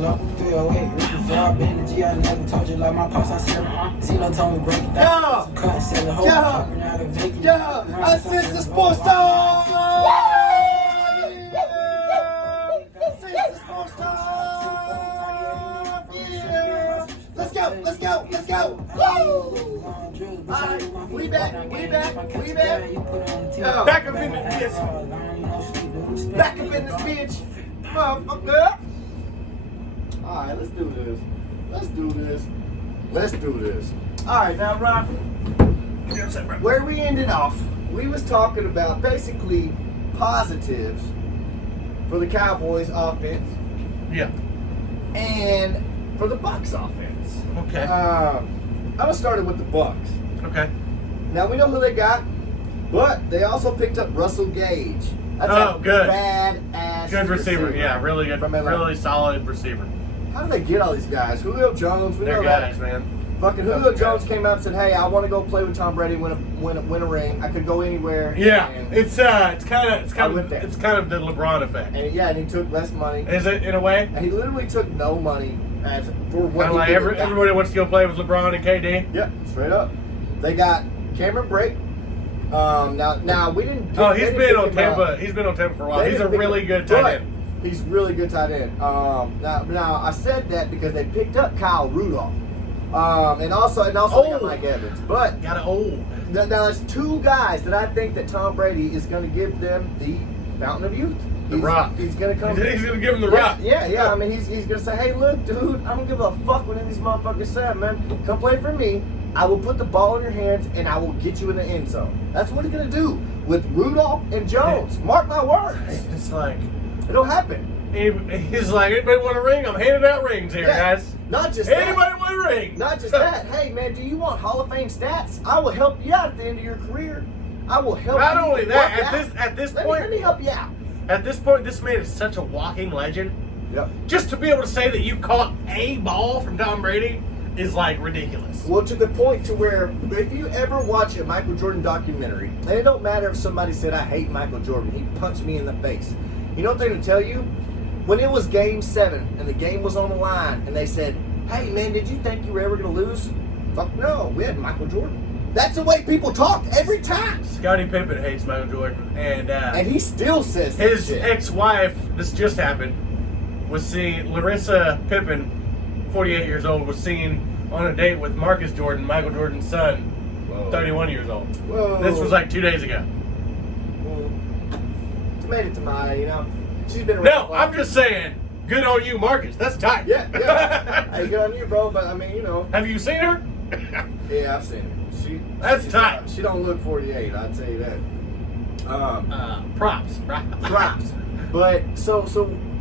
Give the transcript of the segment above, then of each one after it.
Hello, 308, Ricky Ford, Ben G, I never told you like my pops, I said, see, don't tell me break it down. Yeah, Uncensored Sports Talk! Uncensored Sports Talk! Yeah! Let's go! Woo! Alright, we back. Back up in this bitch. Back up in this bitch. Motherfucker. Alright, let's do this. Alright, now, Rob, where we ended off, we was talking about basically positives for the Cowboys offense. Yeah. And for the Bucs offense. Okay. I'm going to start with the Bucs. Okay. Now, we know who they got, but they also picked up Russell Gage. That's a good. bad-ass Good receiver. Yeah, really good. Really solid receiver. How do they get all these guys? Julio Jones, we They're know guys, that. man. Fucking Julio Jones came out and said, "Hey, I want to go play with Tom Brady, win a ring. I could go anywhere." Yeah, and it's kind of the LeBron effect. And he took less money. Is it in a way? And he literally took no money for what Kind of like everybody wants to go play with LeBron and KD. Yeah, straight up. They got Cameron Brake. Now we didn't. He's been on Tampa. He's been on Tampa for a while. He's a really good tight end. He's really good tight end. Now I said that because they picked up Kyle Rudolph. And also they got Mike Evans. But got it old. Now there's two guys that I think that Tom Brady is going to give them the fountain of youth. The rock. He's going to come. He's going to give him the rock. Yeah. I mean, he's going to say, "Hey, look, dude, I don't give a fuck what any of these motherfuckers say, man. Come play for me. I will put the ball in your hands and I will get you in the end zone." That's what he's going to do with Rudolph and Jones. Mark my words. It's like it'll happen. He's like, "Anybody want a ring? I'm handing out rings here, guys. Not just anybody want a ring? Not just that. Hey, man, do you want Hall of Fame stats? I will help you out at the end of your career. I will help you. Not only that, at this point, let me help you out. At this point, this man is such a walking legend. Yep. Just to be able to say that you caught a ball from Tom Brady is like ridiculous. Well, to the point to where if you ever watch a Michael Jordan documentary, and it don't matter if somebody said, "I hate Michael Jordan, he punched me in the face." You know what they're going to tell you? When it was Game 7 and the game was on the line and they said, "Hey, man, did you think you were ever going to lose?" Fuck no, we had Michael Jordan. That's the way people talk every time. Scottie Pippen hates Michael Jordan. And he still says that his ex-wife, this just happened, was seen, Larissa Pippen, 48 years old, was seen on a date with Marcus Jordan, Michael Jordan's son, 31 years old. Whoa. This was like 2 days ago. Well, tomato, you know. She's been around. No, I'm just saying, good on you, Marcus. That's tight. Yeah. Hey, good on you, bro. But I mean, you know. Have you seen her? Yeah, I've seen her. That's tight. She don't look 48. I'll tell you that. Props. Props. But so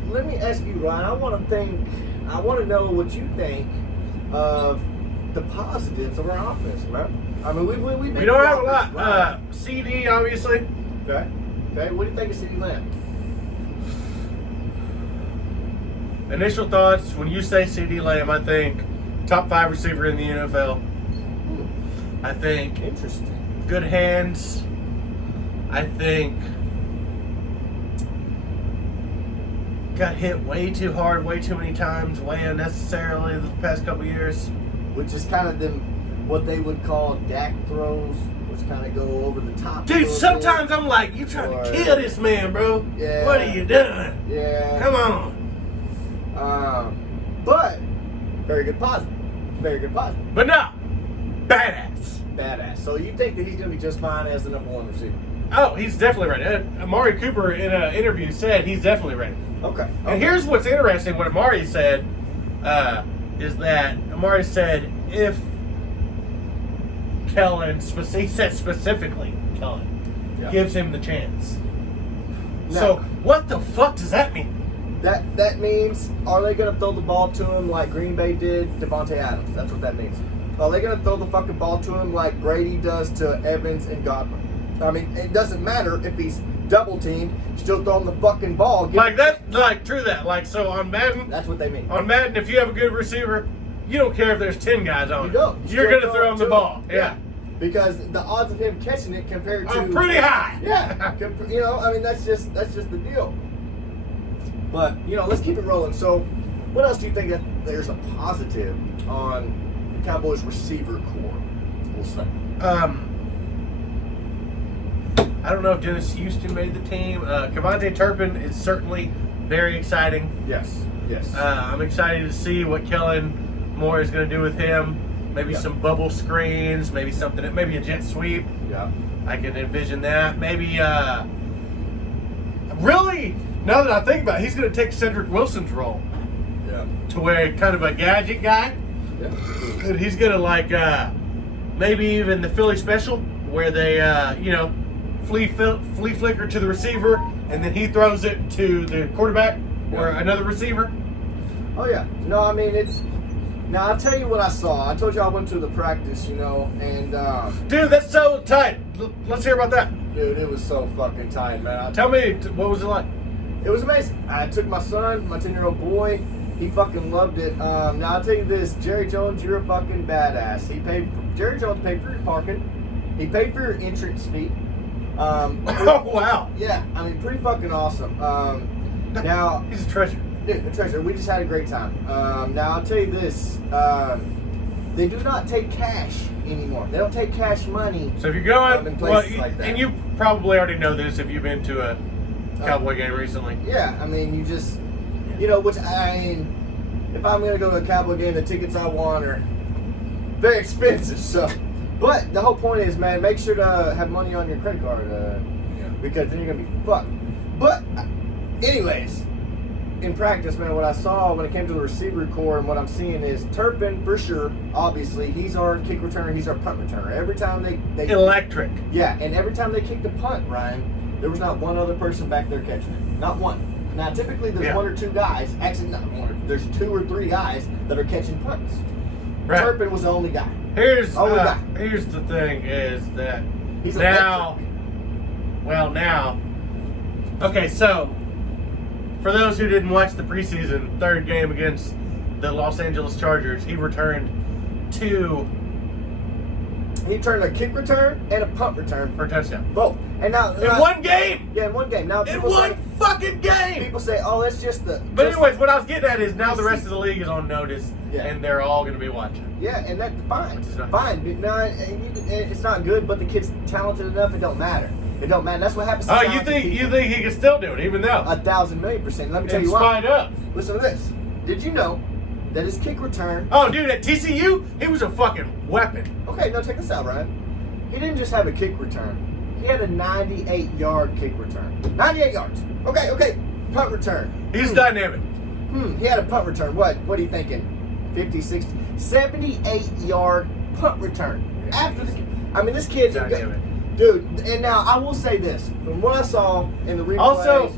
let me ask you, Ryan. I want to know what you think of the positives of our offense, man. I mean, we don't have a lot. Right? CD, obviously. Okay. What do you think of CD Lamb? Initial thoughts, when you say CD Lamb, I think top 5 receiver in the NFL. I think interesting. Good hands. I think got hit way too hard, way too many times, way unnecessarily the past couple years. Which is kind of what they would call Dak throws, which kind of go over the top. Dude, sometimes I'm like, you trying to kill this man, bro. Yeah. What are you doing? Yeah. Come on. But very good positive. But no, badass. So you think that he's going to be just fine as the number 1 receiver? Oh, he's definitely ready. Amari Cooper in an interview said he's definitely ready. Okay. And here's what's interesting. What Amari said is that Amari said if Kellen, he said specifically Kellen, gives him the chance. Now, so what the fuck does that mean? That means, are they going to throw the ball to him like Green Bay did Devontae Adams? That's what that means. Are they going to throw the fucking ball to him like Brady does to Evans and Godwin? I mean, it doesn't matter if he's double teamed, still throwing the fucking ball. True that. Like, so on Madden. That's what they mean. On Madden, if you have a good receiver, you don't care if there's 10 guys on you don't. You're going to throw him the ball. Yeah. Because the odds of him catching it compared to... pretty high. Yeah. You know, I mean, that's just the deal. But, you know, let's keep it rolling. So, What else do you think that there's a positive on the Cowboys receiver core? We'll say. I don't know if Dennis Houston made the team. Cavante Turpin is certainly very exciting. Yes. I'm excited to see what Kellen Moore is going to do with him. Maybe some bubble screens, maybe a jet sweep. Yeah. I can envision that. Maybe, really, now that I think about it, he's going to take Cedric Wilson's role. Yeah. To where kind of a gadget guy. Yeah. And he's going to, maybe even the Philly special, where they, flea flicker to the receiver, and then he throws it to the quarterback or another receiver. Oh, yeah. No, I mean, it's... Now, I'll tell you what I saw. I told you I went to the practice, and... Dude, that's so tight. Let's hear about that. Dude, it was so fucking tight, man. Tell me, what was it like? It was amazing. I took my son, my 10-year-old boy. He fucking loved it. Now, I'll tell you this. Jerry Jones, you're a fucking badass. Jerry Jones paid for your parking. He paid for your entrance fee. Oh, wow. Yeah, I mean, pretty fucking awesome. Now... He's a treasure. Dude, the treasure. We just had a great time. Now, I'll tell you this. They do not take cash anymore. They don't take cash money. So if you're going... in places like that. And you probably already know this if you've been to a Cowboy game recently. Yeah, I mean, you just... which, I mean, if I'm going to go to a Cowboy game, the tickets I want are very expensive, so... But the whole point is, man, make sure to have money on your credit card, because then you're going to be fucked. But, anyways, in practice, man, what I saw when it came to the receiver core and what I'm seeing is Turpin, for sure, obviously, he's our kick returner, he's our punt returner. Every time they Electric. Yeah, and every time they kicked the punt, Ryan, there was not one other person back there catching it. Not one. Now, typically, there's one or two guys, actually, not one, there's 2 or 3 guys that are catching punts. Right. Turpin was the only guy. Here's the thing is that He's now, okay, so for those who didn't watch the preseason third game against the Los Angeles Chargers, he returned He turned a kick return and a punt return for a touchdown. both. And now In one game! Yeah, in one game. Now In one fucking game! People say, "Oh, that's just the." But anyways, what I was getting at is now the rest of the league is on notice, and they're all going to be watching. Yeah, and that's fine. Which is not Fine. No, it's not good, but the kid's talented enough. It don't matter. It don't matter. That's what happens. To You think he can still do it, even though 1,000,000,000%. Let me tell in you why. spite of. Listen to this. Did you know that his kick return? Oh, dude, at TCU, he was a fucking weapon. Okay, no, check this out, Ryan. He didn't just have a kick return. He had a 98-yard kick return. 98 yards. Okay. Punt return. He's dynamic. He had a punt return. What are you thinking? 50, 60, 78-yard punt return. This kid's dynamic. Dude, and now I will say this. From what I saw in the replays. Also,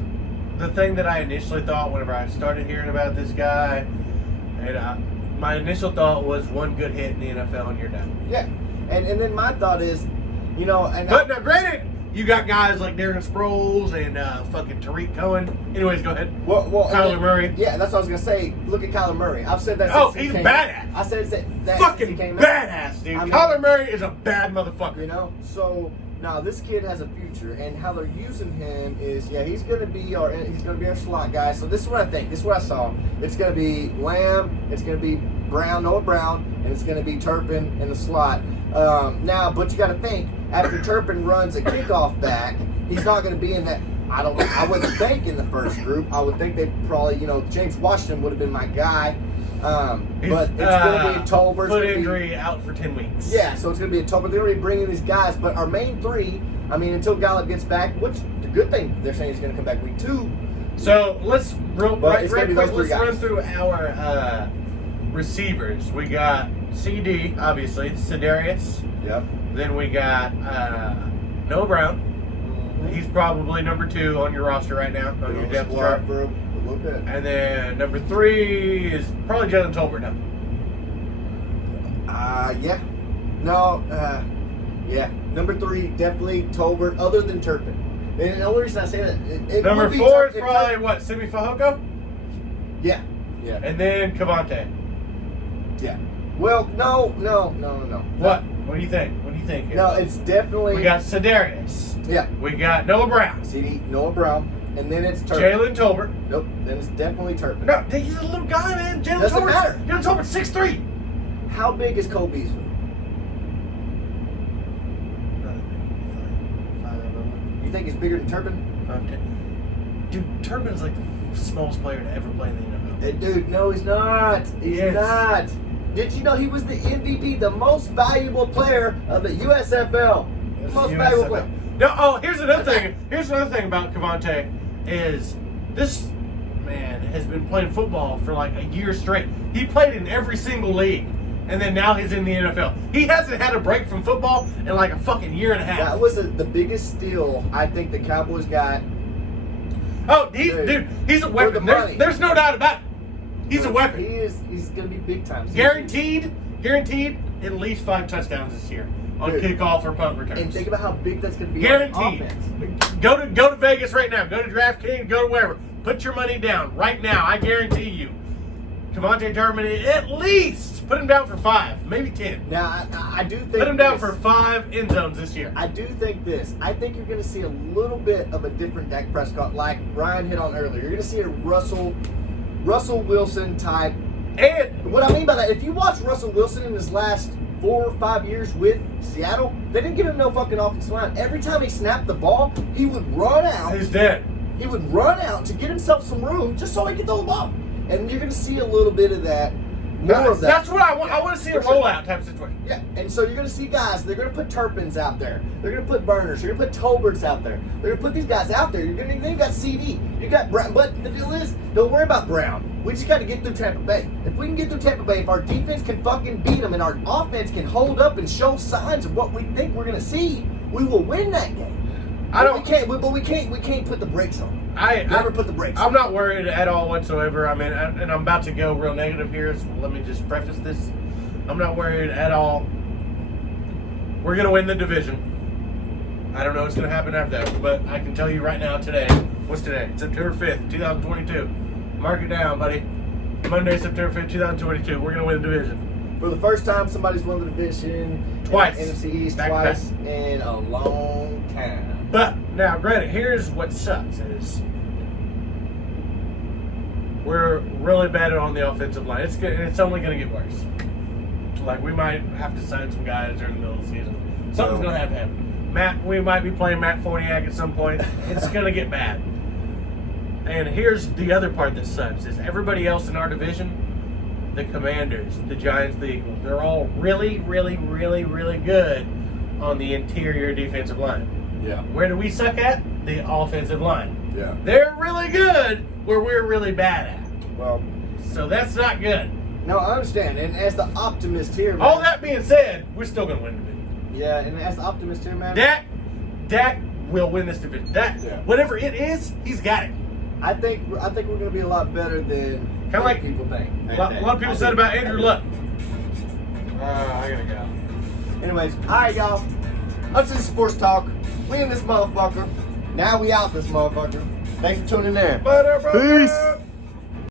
the thing that I initially thought whenever I started hearing about this guy, and my initial thought was one good hit in the NFL and you're done. Yeah. And then my thought is, But now, granted, you got guys like Darren Sproles and fucking Tariq Cohen. Anyways, go ahead. Well, Kyler Murray. Yeah, that's what I was gonna say. Look at Kyler Murray. I've said that. Oh, since he's he came badass. Out. I said that Fucking since he came badass, dude. I mean, Kyler Murray is a bad motherfucker. So now this kid has a future, and how they're using him is, he's gonna be our slot guy. So this is what I think. This is what I saw. It's gonna be Lamb. It's gonna be Noah Brown, and it's gonna be Turpin in the slot. But you got to think, after Turpin runs a kickoff back, he's not going to be in that. I wouldn't think in the first group. I would think they'd probably, James Washington would have been my guy. But it's going to be Tolbert. Foot injury out for 10 weeks. Yeah, so it's going to be a Tolbert. They're going to be bringing these guys. But our main 3, until Gallup gets back, which the good thing they're saying he's going to come back week 2. So let's run through our receivers. We got CD, obviously, Sedarius. Yep. Then we got Noah Brown. He's probably number 2 on your roster right now, on your depth chart. For a little bit. And then number 3 is probably Jalen Tolbert now. Yeah. No, yeah. Number 3, definitely Tolbert, other than Turpin. And the only reason I say that... Number 4 is probably, Simi Fehoko? Yeah. And then Cavante. Yeah. Well, no. What? What do you think? No, it's definitely... We got Sedarius. Yeah. We got Noah Brown. CD, Noah Brown. And then it's Turpin. Jalen Tolbert. Nope. Then it's definitely Turpin. No, he's a little guy, man. Jalen Doesn't Tolbert. matter. Jalen Tolbert's 6'3". How big is Cole Beasley? You think he's bigger than Turpin? 5'10". Dude, Turpin's like the smallest player to ever play in the NFL. Hey, dude, no, he's not. He's Yes. not. Did you know he was the MVP, the most valuable player of the USFL? Most valuable player. No, oh, here's another thing. Here's another thing about Cavante is this man has been playing football for like a year straight. He played in every single league, and then now he's in the NFL. He hasn't had a break from football in like a fucking year and a half. That was the biggest steal I think the Cowboys got. Oh, dude, he's a weapon. There's no doubt about it. He's a weapon. He's going to be big time. Guaranteed at least 5 touchdowns this year on kickoff or punt returns. And think about how big that's going to be. Guaranteed. On offense. Go to Vegas right now. Go to DraftKings. Go to wherever. Put your money down right now. I guarantee you, Cavante Turpin at least put him down for 5, maybe 10. Now I do think Put him down for 5 end zones this year. I do think this. I think you're going to see a little bit of a different Dak Prescott, like Brian hit on earlier. You're going to see a Russell Wilson type. And What I mean by that, if you watch Russell Wilson in his last 4 or 5 years with Seattle, they didn't give him no fucking offensive line. Every time he snapped the ball, he would run out. he's dead. He would run out to get himself some room just so he could throw the ball. And you're going to see a little bit of that. More of that. That's what I want. I want to see a rollout type situation. Yeah, and so you're going to see guys, they're going to put Turpins out there. They're going to put Burners. They're going to put Tolberts out there. They're going to put these guys out there. Then you got CD. You got Brown. But the deal is, don't worry about Brown. We just got to get through Tampa Bay. If we can get through Tampa Bay, if our defense can fucking beat them and our offense can hold up and show signs of what we think we're going to see, we will win that game. We can't put the brakes on. Never put the brakes on. I'm not worried at all whatsoever. I mean, and I'm about to go real negative here, so let me just preface this. I'm not worried at all. We're going to win the division. I don't know what's going to happen after that, but I can tell you right now today. What's today? September 5th, 2022. Mark it down, buddy. Monday, September 5th, 2022. We're going to win the division. For the first time, somebody's won the division Twice. in the NFC East Back to twice back. in a long time. But now, granted, here's what sucks is we're really bad on the offensive line. It's only going to get worse. Like, we might have to sign some guys during the middle of the season. Something's going to happen. We might be playing Matt Forniak at some point. It's going to get bad. And here's the other part that sucks is everybody else in our division, the Commanders, the Giants, the Eagles, they're all really, really, really, really good on the interior defensive line. Yeah. Where do we suck at? The offensive line. Yeah. They're really good where we're really bad at. Well, So that's not good. no, I understand. And as the optimist here, man. All that being said, we're still going to win the division. Yeah, and as the optimist here, man. Dak will win this division. Whatever it is, he's got it. I think we're going to be a lot better than Kinda like people think. A lot of people said about Andrew Luck. I got to go. Anyways, all right, y'all. Uncensored Sports Talk. We in this motherfucker. Now we out this motherfucker. Thanks for tuning in. Peace.